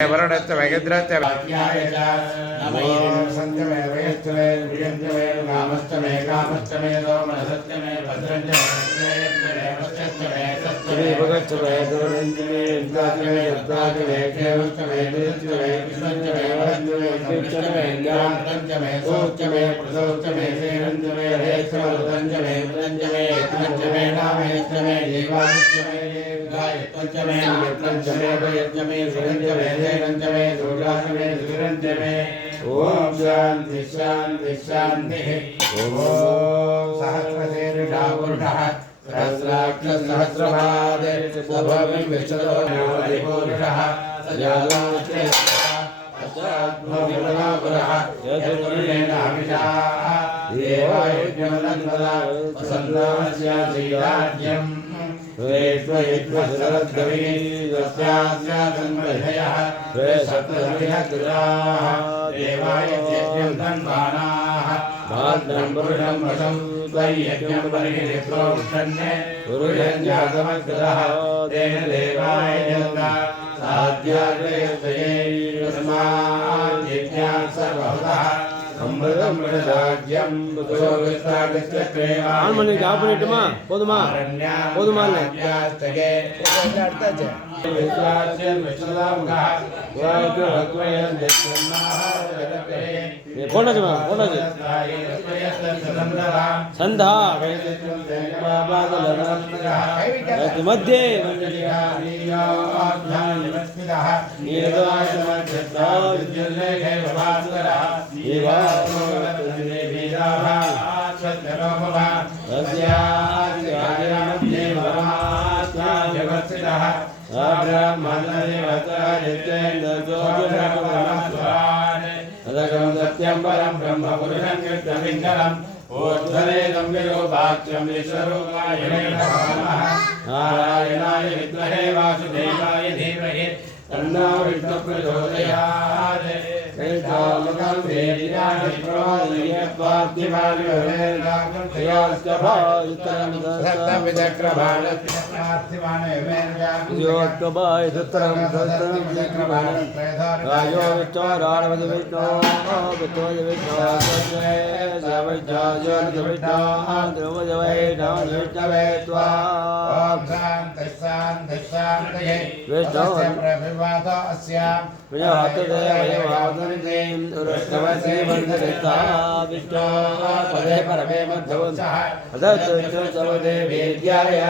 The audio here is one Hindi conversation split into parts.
वरुणस्य वैगद्रस्य वाक्याय च नमो सत्यमे वयश्चमे प्रियञ्चमे कामश्चमे कामश्चमे सोमनसत्यमे भद्रञ्चमे वचश्चमे सत्यमे भगश्चमे गौरञ्चमे इंद्राचमे यत्राचमे केवश्चमे दुरञ्चमे कृष्णञ्चमे वरञ्चमे कृष्णञ्चमे ज्ञानञ्चमे सोच्चमे प्रसोच्चमे सेरञ्चमे हरेश्चमे रुदञ्चमे मुदञ्चमे यत्नञ्चमे नामयश्चमे जीवाश्चमे गायत्वञ्चमे यत्नञ्चमे वयज्ञमे सुरञ्चमे सेरञ्चमे सूर्याचमे सुरञ्चमे ओम शांति शांति शांति ओम सहस्रशीर्षः पुरुषः सहस्राक्ष सहस्रपाद सभवं विश्वतो नामधिपुरुषः सजातास्ते अष्टात्मविमलापुरः यत्पुरुषेण अभिषाः देवायुज्ञमलङ्गला वसन्तास्य श्रीराज्यम् शरद्गविः तस्यास्य सन्मधयः द्वे सप्तसमिहकृताः देवाय यज्ञं धन्वानाः भाद्रं पुरुषं वशं त्वय्यज्ञं परिहितो उष्णन्ये पुरुषं जातमकृतः तेन देवाय जगता साध्याग्रयस्तये तस्मात् यज्ञात् सर्वभूतः अमृतं मृतराज्यं पुत्रो विस्तारश्चक्रे आनमने जापनेटमा पोदुमा यास्तगे ओजाडताचे विस्तारस्य विश्वदामुखः वाग्रहत्वयं यज्ञन्नाः जगते ये फोटोजमा संधा मध्ये सत्यं परं ब्रह्म पुरुषं कृष्णलिङ्गम् ऊर्ध्वरेदं विरूपाक्षं विश्वरूपाय नमः नारायणाय विद्महे वासुदेवाय धीमहि तन्नो विष्णुः प्रचोदयात् कृष्णामकं वेदिनानि पदे परमे मध्यवंशः अदत्तवदे वेद्याय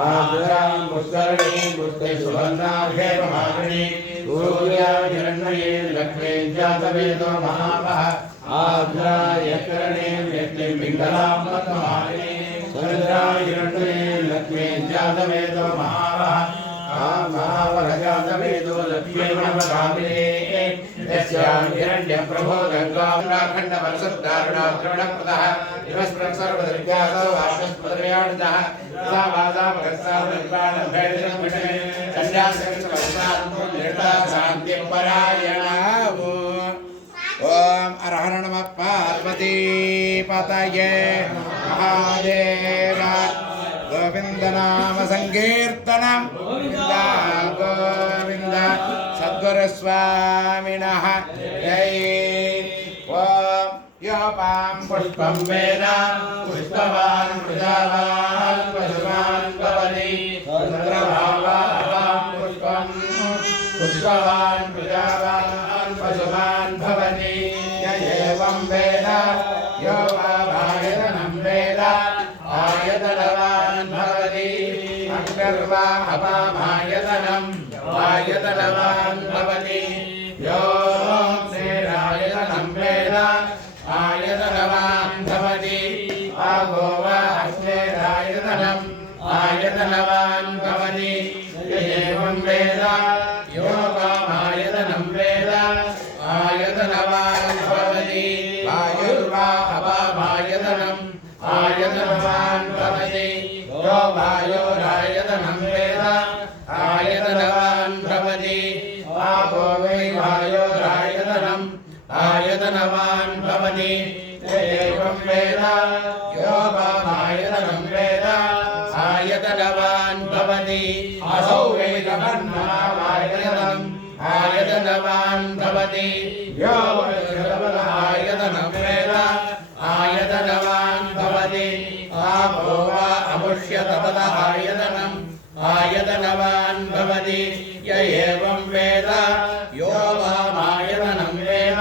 आदरां पुष्करणीं पुष्टे सुगन्धार्घे प्रभाकरणीं सूर्याहिरण्मये लक्ष्मीं जातवेदो महावः आद्रायकरणीं व्यक्तिं पिङ्गलां पद्ममालिनीं चन्द्राहिरण्मये लक्ष्मीं जातवेदो महावः महावरजातवेदो लक्ष्मीं नवगामिने यस्यां हिरण्यं प्रभो गङ्गाखण्डवरसद्दारुणा द्रवणप्रदः इवस्प्रं सर्वदृग्यासो वाचस्पदर्याणितः सा वादा भगत्सा निर्वाणं भैरवं विषये शान्तिं परायणा ओम अरहर नमः पार्वती पतये महादेव गोविंद नाम संकीर्तनम गोविंद गोविंद सद्गुरु स्वामिनः जय ओम योपां पुष्पं वेद पुष्पवान् प्रजावान् पशुवान् भवति चन्द्रभावां पुष्पं पुष्पवान् प्रजावान् पशुवान् भवति य एवं वेद यो आयतनं वेद आयतनवान् भवति अक्षर्वा अपामायतनम् आयतनवान् भवति यो सेरायतनं वेद आयतनवान् भवति आगो वा अश्वेरायतनम् आयतनवान् भवति य एवं वेद योगामायतनं वेद आयतनवान् भवति वायुर्वा अपामायतनम् आयतनवान् भवति यो वायुरा आयतनवान् भवति असौ वेदमन्नामायतनम् आयतनवान् भवति यो आयतनं वेद आयतनवान् भवति आपो वा अमुष्य तपद आयतनम् आयतनवान् भवति य एवं वेद यो वामायतनं वेद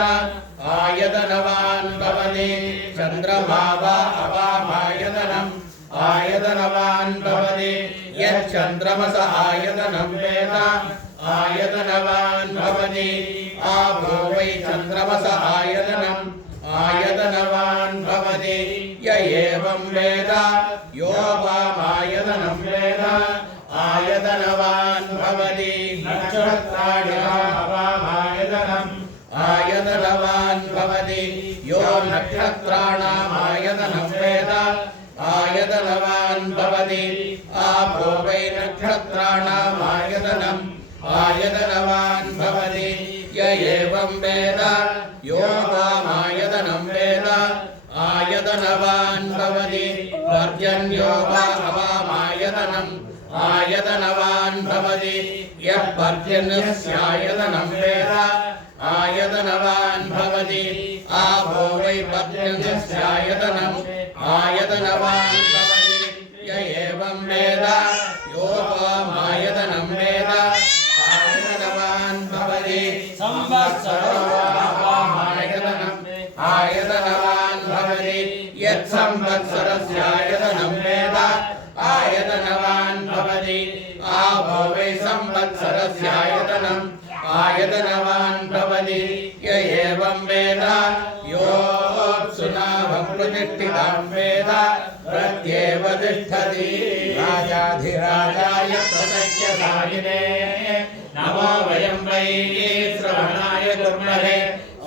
आयतनवान् भवति चन्द्रमा वा अवामायतनम् आयतनवान् भवति यच्चन्द्रमस आयतनं वेद आयतनवान् भवति आपो वै चन्द्रमस आयतनम् आयतनवान् भवति य एवं वेद यो वामायतनं वेद आयतनवान् भवति नक्षत्राणि वामायतनम् आयतनवान् भवति यो नक्षत्राणाम् आयतनं वेद आयतनवान् भवति आपो वै नक्षत्राणाम् आयतनम् आयतनवान् भवति य एवं वेद यो वामायतनं वेद आयतनवान् भवति पर्जन्यो वा अवामायतनम् आयतनवान् भवति यः पर्जन्यस्यायतनं वेद आयतनवान् भवति आपो वै पर्जन्यस्यायतनम् आयतनवान् भवति य एवं वेद यो वामायतनं वेद आयतनवान् भवति संवत्सरो वामायतनम् आयतनवान् भवति यत्संवत्सरस्यायतनं वेद आयतनवान् भवति आपो वै संवत्सरस्यायतनम् आयतनवान् भवति य एवं वेद योऽप्सुनाभं प्रतिष्ठितं वेद प्रत्येव तिष्ठति राजाधिराजाय प्रसख्यसायिने नमो वयं वै श्रवणाय कुर्महे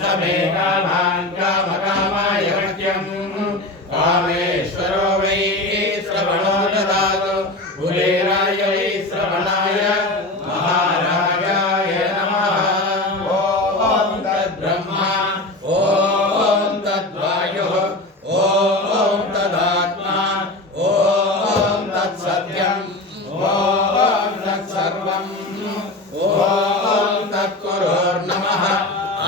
समे कामान् कामकामाय मह्यम् कामेश्वरो वै श्रवणो ददातु कुबेराय वै श्रवणाय महाराजाय नमः ॐ तद्ब्रह्मा ॐ तद्वायुः ॐ तदात्मा ॐ तत्सत्यम् ॐ तत्सर्वम् ॐ तत्कुरुर्नमः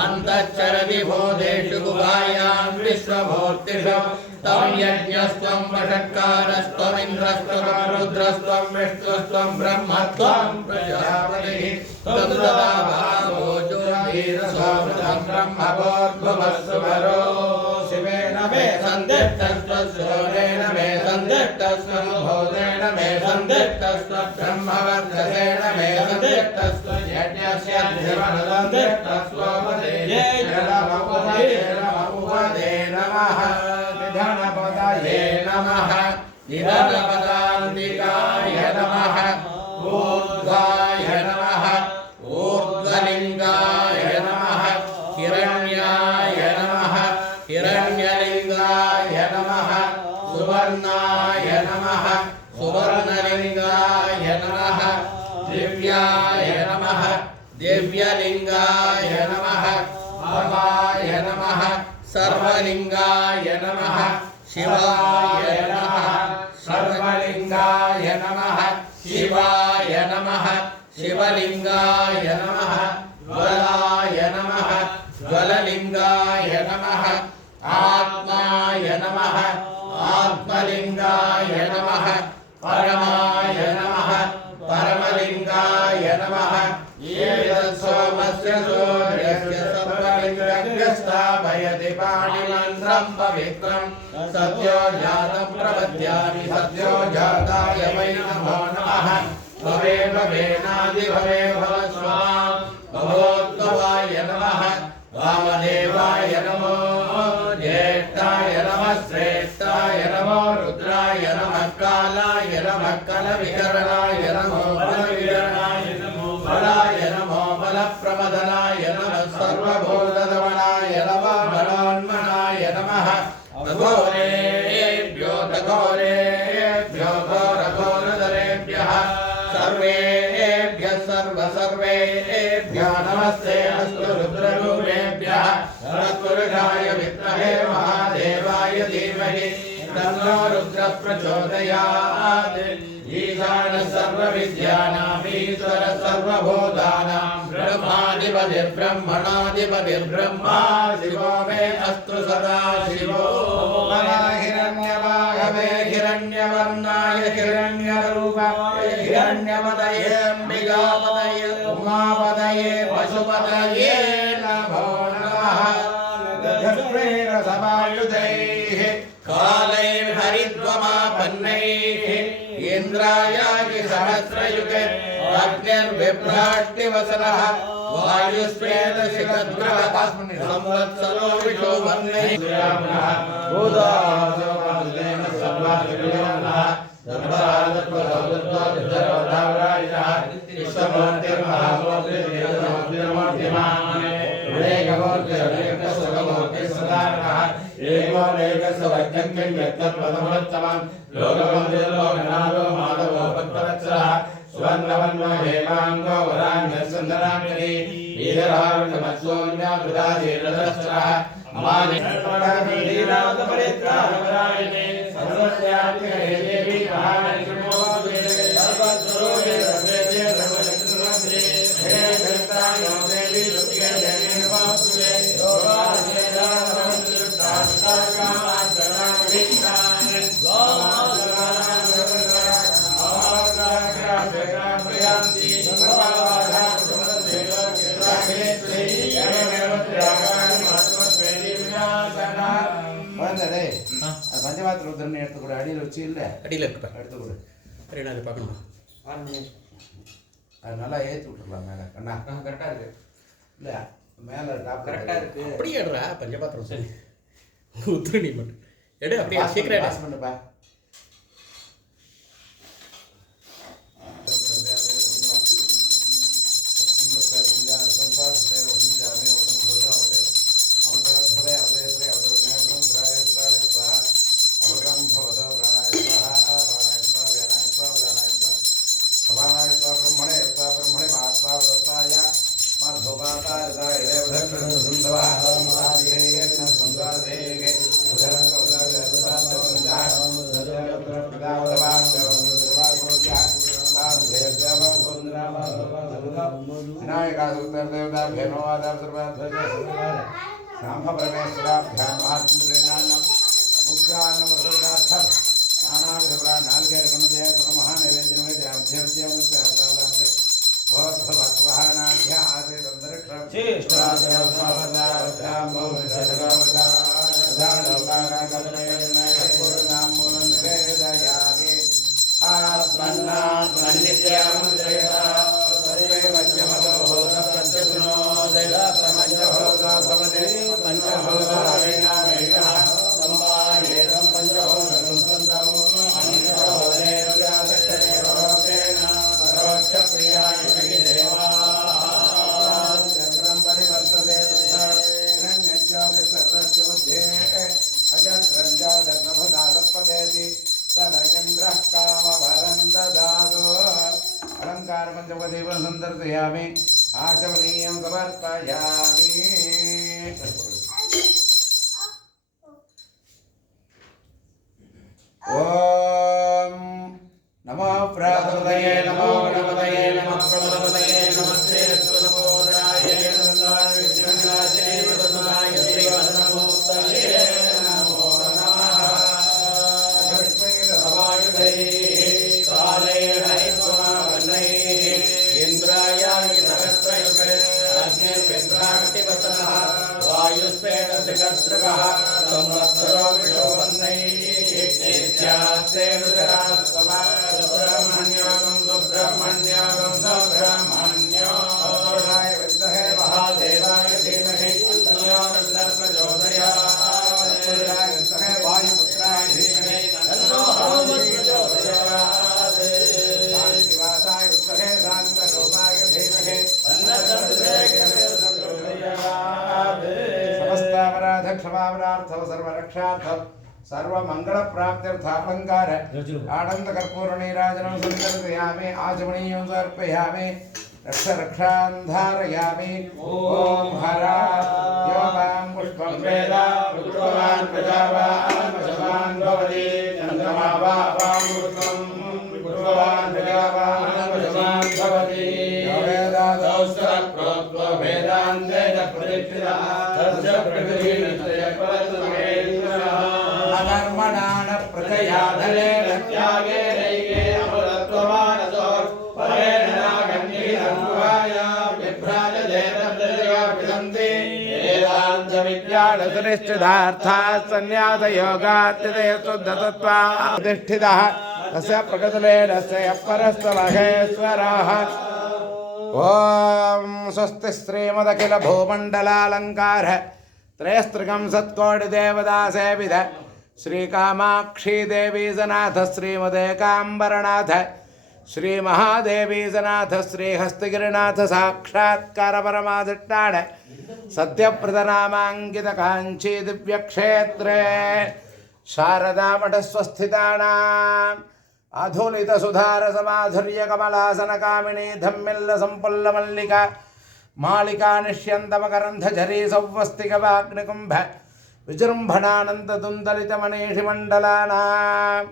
अन्तश्चरति भूतेषु गुहायां विश्वभूतिषु तं यज्ञस्त्वं वषट्कारस्त्वमिन्द्रस्त्वं रुद्रस्त्वं विष्णुस्त्वं ब्रह्मत्वं प्रजापतिः तं तदा भावो ज्योतिरसोमृतं ब्रह्मभोर्भुवस्सुवरो शिवेन मे सन्दिष्टस्त्वसूर्येण मे सन्दिष्टस्त्वम्भूतेन मे सन्दिष्टस्त्वब्रह्मवर्चसेन मे सन्दिष्टस्त्वयज्ञस्य उपदे नमः निधनपदये नमः निधनपदान्तिकाय नमः ऊर्ध्वाय नमः ऊर्ध्वलिङ्गाय नमः हिरण्याय नमः हिरण्यलिङ्गाय नमः सुवर्णाय नमः सुवर्णलिङ्गाय नमः दिव्याय नमः दिव्यलिङ्गाय नमः भवाय नमः सर्वलिङ्गाय नमः शिवाय नमः सर्वलिङ्गाय नमः शिवाय नमः शिवलिङ्गाय नमः ज्वलाय नमः ज्वललिङ्गाय नमः आत्माय नमः आत्मलिङ्गाय नमः परमाय नमः परमलिङ्गाय नमः सोमस्य सूर्यस्य सर्वलिङ्गस्य स्थापयति पाणिमन्त्रं पवित्रं सद्यो जातं प्रपद्यामि सद्यो जाताय वै नमो नमः भवे भवेनादि भवे भवस्वां भवोद्भवाय नमः वामदेवाय नमो ज्येष्ठाय नमः श्रेष्ठाय नमो रुद्राय नमः कालाय नमः कलविकरणाय नमो बलविकरणाय नमो बलाय नमो बलप्रमदनाय नमः सर्वभूतदमनाय नमः बलोन्मनाय नमः घोरेभ्यो घोरेभ्यो घोरघोरधरेभ्यः सर्वेभ्यः सर्वेभ्यो नमस्ते अस्तु रुद्ररूपेभ्यः तत्पुरुषाय विद्महे महादेवाय धीमहि तन्नो रुद्रः प्रचोदयात् ईशानः सर्वविद्यानामीश्वरः सर्वभूतानां ब्रह्माधिपतिर्ब्रह्मणाधिपतिर्ब्रह्मा शिवो मे अस्तु सदा शिवो हिरण्यवाहवे हिरण्यवर्णाय हिरण्यरूपाय हिरण्यपतये अम्बिकापतये उमापतये पशुपतये नमो नमः गजप्रेरसमायुधैः कालैर्हरिद्वमापन्नैः इन्द्रायागि सहस्रयुगे अग्निर्विभ्राट्टिवसनः वायुस्वेदशिखद्ग्रहः संवत्सरो विशो वह्नैः भूतासोपादेन सर्वादिव्यानः धर्मराजत्वदौलत्वविधरोधावरायः विश्वमूर्तिर्महामूर्तिर्वेदमूर्तिर्मूर्तिमान् विवेकमूर्तिर्वेकसुखमूर्तिर्सदानः एकोनेकस्वज्ञं यत्तत्पदमुत्तमं लोकमन्दिरलोकनाथो माधवो भक्तवत्सलः सुवर्णवन्नो हेमाङ्गो वराङ्गसुन्दराङ्गनी वीरहारुणमत्सोऽन्याकृताधीरदस्त्रः मानिकपरित्राणपरायणे सर्वस्यात्मके देवी महालक्ष्मी सर्वस्वरूपे सर्वेशे सर्वशक्तिसंवत्सरे हे कृतायो देवी दुर्गे देवी नमोस्तुते பஞ்சபாத்திர ருத்ரன் எடுத்துக்கூட அடியில் வச்சு இல்லை அடியில் இருக்கு எடுத்துக்கூட சரி நான் அதை பார்க்கணும் அது நல்லா ஏற்றி விட்டுருலாம் மேலே அண்ணா கரெக்டாக இருக்கு இல்லை மேலே டாப் கரெக்டாக இருக்கு அப்படியே எடுறா பஞ்சபாத்திரம் சரி ருத்ரணி மட்டும் எடு அப்படியே சீக்கிரம் பாஸ் பண்ணுப்பா आचमनीयं समर्पयामि ओम नमो प्रातपतये नमो गणपतये नमः प्रमदपतये नमस्ते सुरबोधाय नंदाविष्णुनाथे वदसुनाय श्रीवरदमूर्तये नमो नमः लक्ष्मीर्भवायुधैः कालैर्हरिद्वमावन्नैः इन्द्रायाय सहस्रयुगे अग्निर्विभ्राट्टिवसनः वायुस्वेदशिखद्रुमः संवत्सरो विशो वह्नैः सुब्रह्मण्यं सुब्रह्मण्याय विद्महे महादेवाय धीमहि तन्नो नन्दः प्रचोदयात् वायुपुत्राय धीमहि तन्नो प्रचोदयात् शान्तिवासाय विद्महे शान्तरूपाय धीमहि तन्नो प्रचोदयात् समस्तापराध क्षमापरार्थं सर्वरक्षार्थं सर्वमंगल प्राप्त्यर्थ अलंकार आनंद कर्पूर नीराजनं संदर्शयामि आचमनीयं समर्पयामि रक्ष रक्षान्धारयामि ओम हरा योगां पुष्पं वेद पुष्पवान् प्रजावान् पशवान् भवति चन्द्रमा वा पुष्पं पुष्पवान् सुनिश्चितार्थात् संन्यासयोगात् शुद्धतत्त्वात् प्रतिष्ठितः तस्य प्रकृतिलेनस्य परस्तमहेश्वरः ॐ स्वस्ति श्रीमदखिल भूमण्डलालङ्कार त्रयस्त्रिकं सत्कोटिदेवदासेविध श्रीकामाक्षी देवी सनाथ श्रीमदेकाम्बरनाथ श्रीमहादेवी सनाथ श्रीहस्तिगिरिनाथ साक्षात्कार परमाधिष्ठान सत्यप्रदनामाङ्कित काञ्ची दिव्यक्षेत्रे शारदामठस्वस्थितानाम् अधुलित सुधार समाधुर्य कमलासन कामिनी धम्मिल्ल संपुल्ल मल्लिका मालिका निष्यन्त मकरन्ध झरी सौवस्तिक वाग्निकुम्भ विजृम्भणानन्द दुन्दलित मनीषि मण्डलानाम्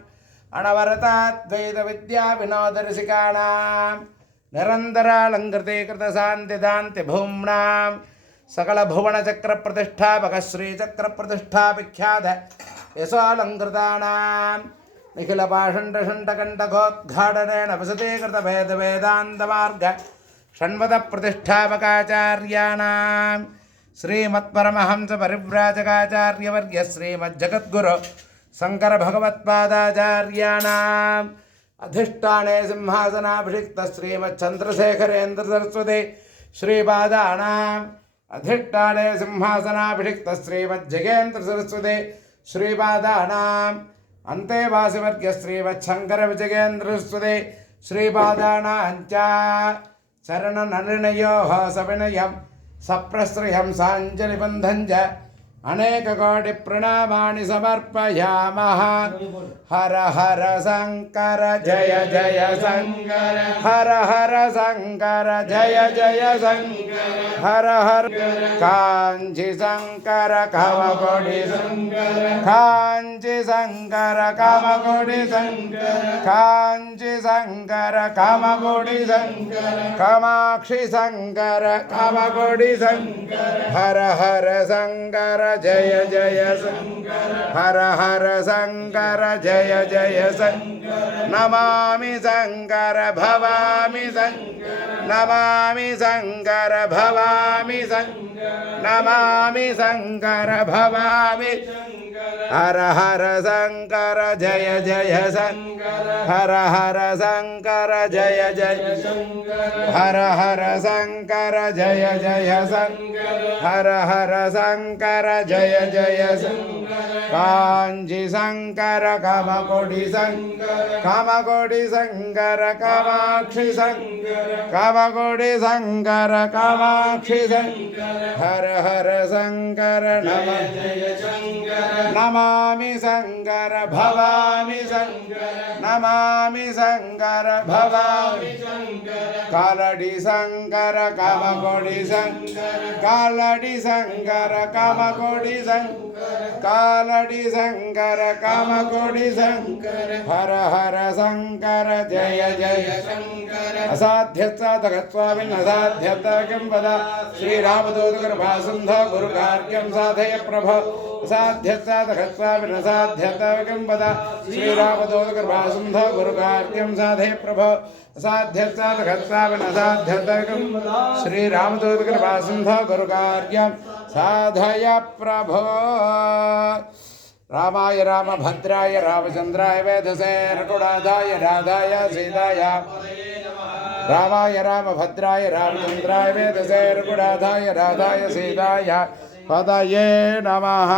अनवरताद्वैत विद्या विनोद रसिकानां निरन्तरालङ्कृते कृत शान्ति दान्ति भूम्नां सकल भुवन चक्र प्रतिष्ठापक श्री चक्र प्रतिष्ठा विख्यात यशोलङ्कृतानां निखिल पाषण्ड षण्ड कण्टकोद्घाटनेन वसतीकृत वेद वेदान्त मार्ग षण्वद प्रतिष्ठापकाचार्याणां श्रीमत्परमहंस परिव्राजकाचार्यवर्य श्रीमज्जगद्गुरु शंकर भगवत्पादाचार्याणाम् अधिष्ठाने सिंहासनाभिषिक्त श्रीमच्चंद्रशेखरेन्द्र सरस्वती श्रीपादानाम् अधिष्ठाने सिंहासनाभिषिक्त श्रीमज्जगेन्द्र सरस्वती श्रीपादानाम् अन्तेवासिवर्ग्य श्रीमच्छंकर विजयेन्द्र सरस्वती श्रीपादानां च चरणनलिनयोः सविनयं सप्रश्रयं साञ्जलिबन्धं च अनेक कोटि प्रणामानि समर्पयामः हर हर शंकर जय जय शंकर हर हर शंकर जय जय शंकर हर हर कांची शंकर कामकोटि शंकर कांची शंकर कामकोटि शंकर कांची शंकर कामकोटि शंकर कामाक्षी शंकर कामकोटि शंकर हर हर शंकर जय जय शंकर हर हर शंकर जय जय शंकर नमामि शंकर भवामि शंकर नमामि शंकर भवामि शंकर नमामि शंकर भवामि हर हर शंकर जय जय शंकर हर हर शंकर जय जय शंकर हर हर शंकर जय जय शंकर हर हर शंकर जय जय शंकर कांची शंकर कामकोटि शंकर कामकोटि शंकर कामाक्षी शंकर कामकोटि शंकर कामाक्षी शंकर हर हर शंकर नमः जय शंकर नमामि शंकर भवामि शंकर नमामि शंकर भवामि शंकर कालड़ी शंकर कामकोटि शंकर कालड़ी शंकर कामकोटि शंकर कालड़ी शंकर कामकोटि शंकर हर हर शंकर जय जय शंकर असाध्य साधकस्वामिन् असाध्यत किं वद श्रीरामदूत कृपा सिन्धो गुरुकार्यं साधय प्रभो असाध्य साधकस्वामिन् असाध्यत किं वद श्रीरामदूत कृपा सिन्धो गुरुकार्यं साधय प्रभो असाध्य साधकस्वामिन् असाध्यत किं वद श्रीरामदूत कृपा सिन्धो गुरुकार्यं साधय प्रभो रामाय रामभद्राय रामचंद्राय वेधसे रघुनाथाय राधाय सीताय रामाय रामभद्राय रामचंद्राय वेधसे रघुनाथाय राधाय सीताय पदये नमः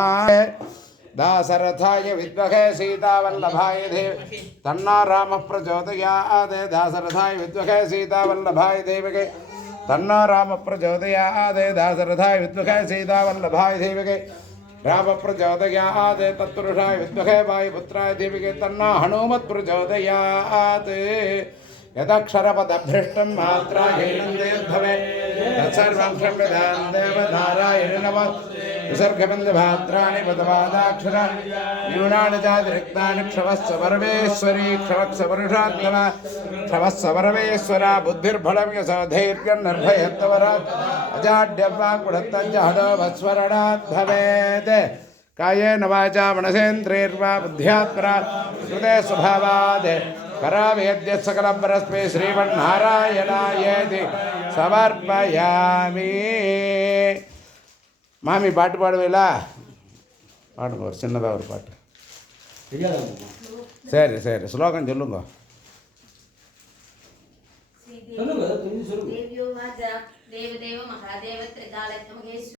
दासरथाय विद्महे सीतावल्लभाय देवकी तन्नो रामः प्रचोदयात् दासरथाय विद्महे सीतावल्लभाय देवकी तन्नो रामः प्रचोदयात् दासरथाय विद्महे सीतावल्लभाय देवकी राम प्रचोदयात् तत्पुरुषाय विद्महे वायुपुत्राय देवकी तन्नो हनुमत् प्रचोदयात् यदक्षरपदभ्रष्टं मात्राहीनं देवभवे तत्सर्वं क्षम्यतां देवनारायण नमः विसर्गबन्धभात्राणि पदपादाक्षराणि न्यूनानि चातिरिक्तानि क्षमस्व परमेश्वरी क्षमस्व पुरुषात्मना क्षमस्व परमेश्वरा बुद्धिर्बलं यशोधैर्यं निर्भयत्वरात् अजाड्यवाक्कुडत्तञ्जहदोमस्मरणात् भवेत् कायेन वाचा मनसेन्द्रियैर्वा बुद्ध्यात्मना कृते स्वभावात् करोमि यद्यत् सकलं परस्मै श्रीमन्नारायणायेति समर्पयामि. மாமி பாட்டு பாடுவீங்களா? பாடுங்க ஒரு சின்னதாக ஒரு பாட்டு தெரியாதா சரி சரி ஸ்லோகம் சொல்லுங்க சொல்லுங்க தெரிஞ்சு சொல்லுங்க देव्यो वाचा देवदेव महादेव त्रिकालत्महेश्वर